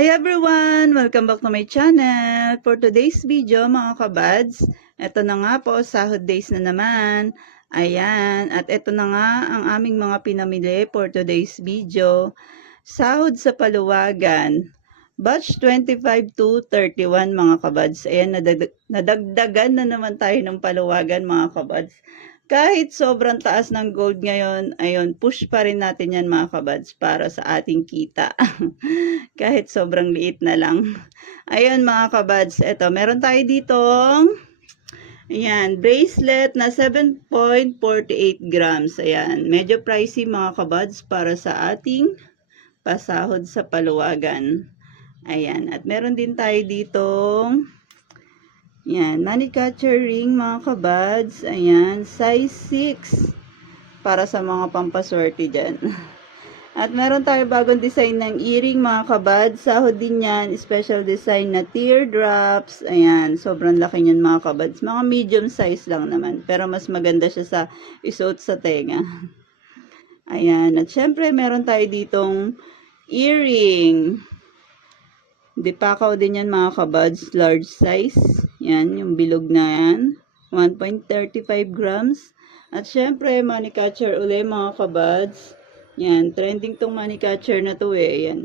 Hi everyone! Welcome back to my channel. For today's video mga kabads, eto na nga po, sahod days na naman. Ayan, at eto na nga ang aming mga pinamili for today's video. Sahod sa paluwagan. Batch 25 to 31 mga kabads. Ayan, nadagdagan na naman tayo ng paluwagan mga kabads. Kahit sobrang taas ng gold ngayon, ayun, push pa rin natin yan mga kabads para sa ating kita. Kahit sobrang liit na lang. Ayun mga kabads, eto, meron tayo ditong, ayan, bracelet na 7.48 grams. Ayan, medyo pricey mga kabads para sa ating pasahod sa paluwagan. Ayan, at meron din tayo ditong, yan, money catcher ring mga kabads. Ayan, size 6 para sa mga pampaswerte dyan. At meron tayo bagong design ng earring mga kabads. Sahod din yan, special design na teardrops. Ayan, sobrang laki niyan mga kabads. Mga medium size lang naman, pero mas maganda siya sa isuot sa tenga. Ayan, at syempre meron tayo ditong earring. Dipakaw din yan mga kabads, large size. Yan, yung bilog na yan. 1.35 grams. At syempre, money catcher uli mga kabads. Yan, trending tong money catcher na to eh. Yan,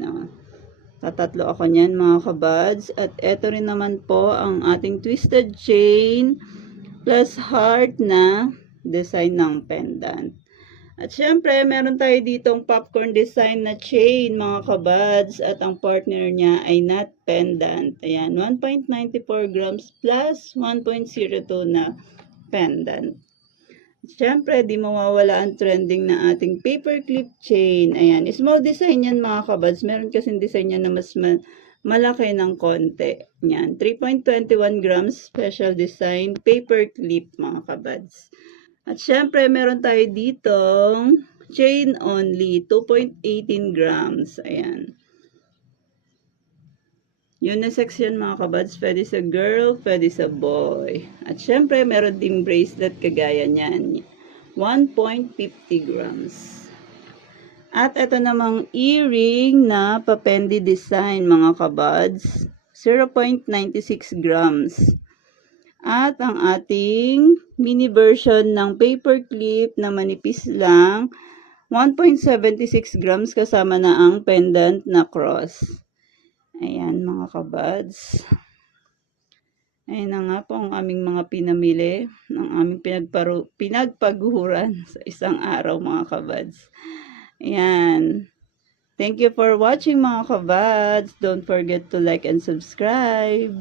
tatatlo ako niyan mga kabads. At eto rin naman po ang ating twisted chain plus heart na design ng pendant. At syempre, meron tayo ditong popcorn design na chain, mga kabads. At ang partner niya ay not pendant. Ayan, 1.94 grams plus 1.02 na pendant. At syempre, di mawawala ang trending na ating paperclip chain. Ayan, small design yan, mga kabads. Meron kasing design yan na mas malaki ng konti. Ayan, 3.21 grams special design paperclip, mga kabads. At syempre, meron tayo ditong chain only, 2.18 grams. Ayan. Unisex yan mga kabads. Pwede sa girl, pwede sa boy. At syempre, meron ding bracelet kagaya niyan. 1.50 grams. At ito namang earring na papendi design mga kabads. 0.96 grams. At ang ating mini version ng paperclip na manipis lang, 1.76 grams kasama na ang pendant na cross. Ayan mga kabads. Ayan na nga po ang aming mga pinamili ng aming pinagpaguran sa isang araw mga kabads. Ayan. Thank you for watching mga kabads. Don't forget to like and subscribe.